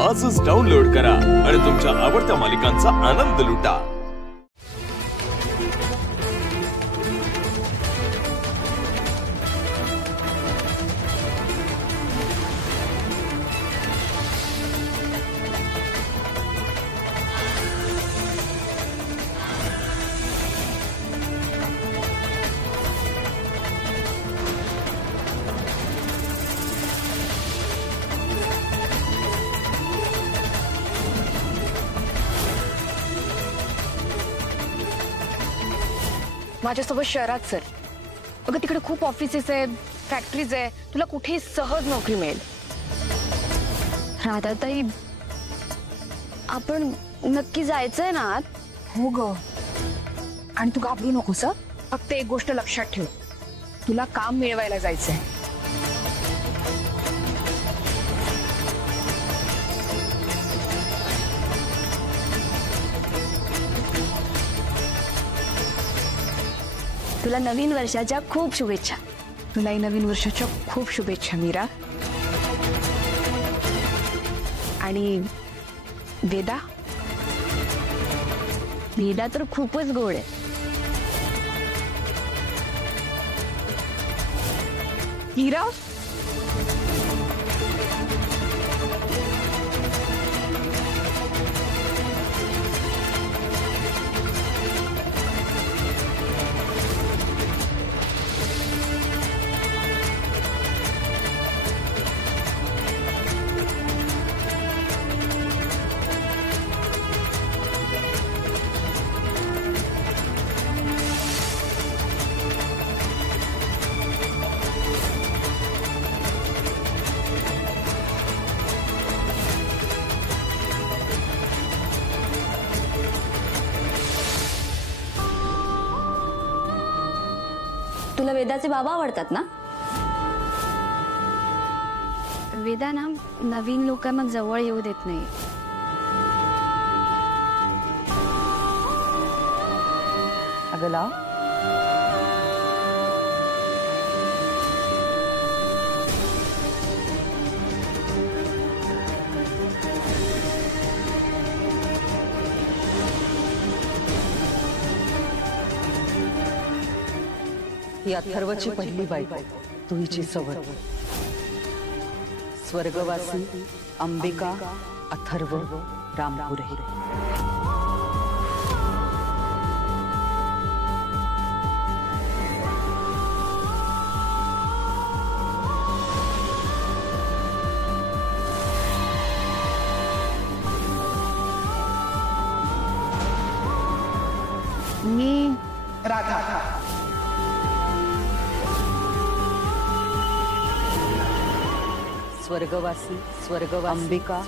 आजच डाउनलोड करा आणि तुमच्या आवडत्या मालिकांचा आनंद लुटा। माझ्यासोबत शहरात सर, अगं तिकडे खूप ऑफिसेस आहे, फॅक्टरीज आहे, तुला कुठेही सहज नोकरी मिळेल। राधाताई, आपण नक्की जायचंय ना आत? हो ग, आणि तू घाबरू नकोस। फक्त एक गोष्ट लक्षात ठेव, तुला काम मिळवायला जायचंय। तुला नवीन वर्षाच्या खूप शुभेच्छा। तुलाही नवीन वर्षाच्या खूप शुभेच्छा मीरा। आणि वेदा, वेदा तर खूपच गोड आहे। मीरा, तुला वेदाचे बाबा आवडतात ना? वेदा ना नवीन लोकांना जवळ येऊ देत नाही। अगला ही अथर्वची पहिली बायको, तू हिची सवय। स्वर्गवासी अंबिका अथर्व रामपुरे। मी राधा। स्वर्गवासी अंबिका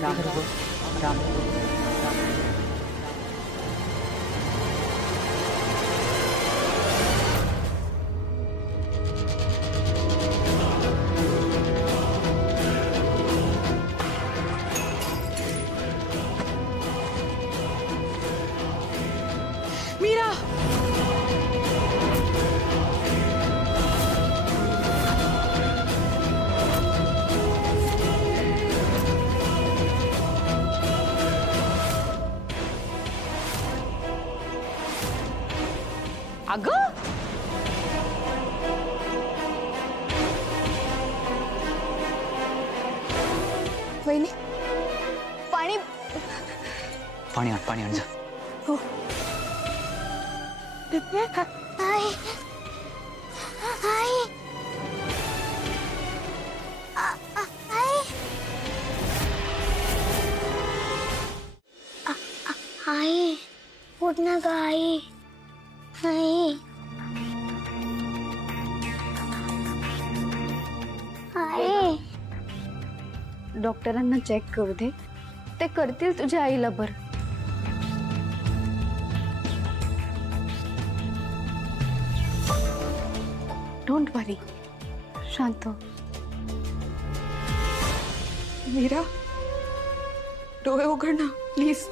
रामपुरे। मीरा, अगं वहिनी, पाणी पाणी आण जा। हो। आई, आई, आई, उठ ना ग आई, आई, आई। डॉक्टरांना चेक करू दे, ते करतील तुझ्या आईला बरं। डोंट वरी, शांत हो। मीरा, डोळे उघड ना प्लीज।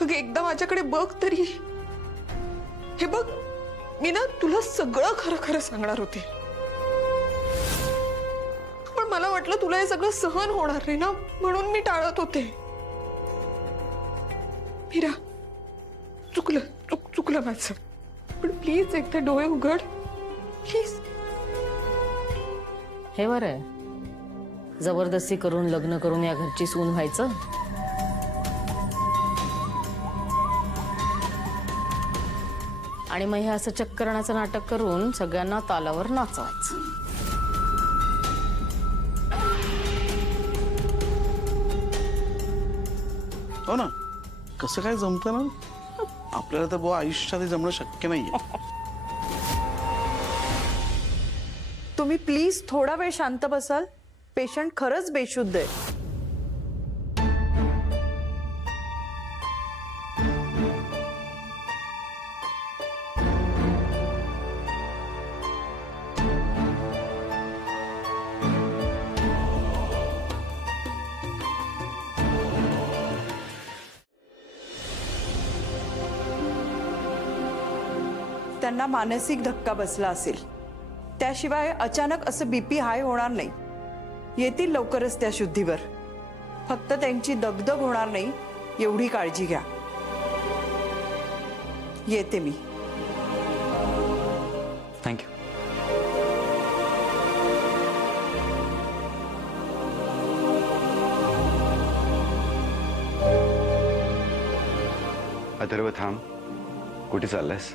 अगं एकदा माझ्याकडे बघ तरी। हे बघ, मी ना तुला सगळं खरं खरं सांगणार होते, पण मला वाटलं तुला हे सगळं सहन होणार नाही ना, म्हणून मी टाळत होते. मीरा, चुकलं माझं, पण प्लीज एकदा डोळे उघड प्लीज. हे बरं आहे, जबरदस्ती करून लग्न करून या घरची सून व्हायचं. आणि मग हे असं चक्करणाचं नाटक करून सगळ्यांना तालावर नाचवायचं. हो ना, कसं काय जमतं ना आपल्याला, तर बुवा आयुष्यात जमणं शक्य नाहीये. तुम्ही प्लीज थोडा वेळ शांत बसाल. पेशंट खरंच बेशुद्ध आहे. त्यांना मानसिक धक्का बसला असेल, त्याशिवाय अचानक असं बीपी हाय होणार नाही. येतील लवकरच त्या शुद्धीवर. फक्त त्यांची दगदग होणार नाही एवढी काळजी घ्या. येते मी. थँक्यू. अथर्व थांब, कुठे चाललायस?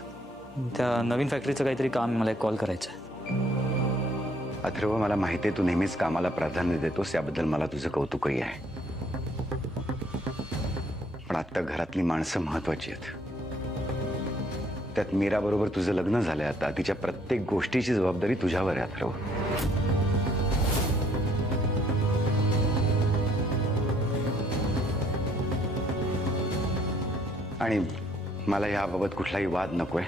त्या नवीन फॅक्टरीचं काहीतरी काम, मला एक कॉल करायचा आहे. अथर्व, मला माहिती आहे तू नेहमीच कामाला प्राधान्य देतोस, याबद्दल मला तुझं कौतुकही आहे. पण आता घरातली माणसं महत्वाची आहेत. त्यात मीरा बरोबर तुझं लग्न झालंय. आता तिच्या प्रत्येक गोष्टीची जबाबदारी तुझ्यावर आहे अथर्व. आणि मला याबाबत कुठलाही वाद नकोय.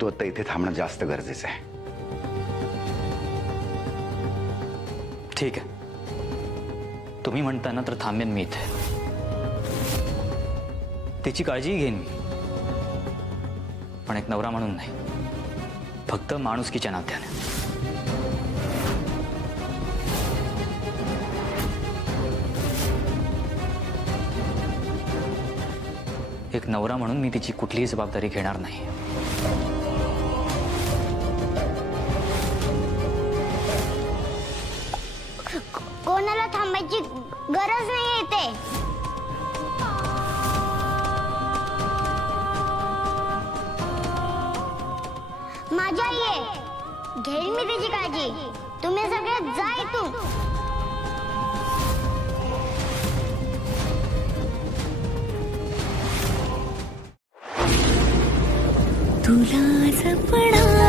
तो आता इथे थांबणं जास्त गरजेचं आहे. ठीक आहे, तुम्ही म्हणताय ना तर थांबेन मी इथे. तिची काळजी घेईन मी, पण एक नवरा म्हणून नाही, फक्त माणुसकीच्या नात्याने. एक नवरा म्हणून मी तिची कुठलीही जबाबदारी घेणार नाही. कोणाला थांबायची गरज नाही येते. माझी आई आहे, घेईल मी त्याची काळजी. तुम्ही सगळे जा इथून. तुला जपणार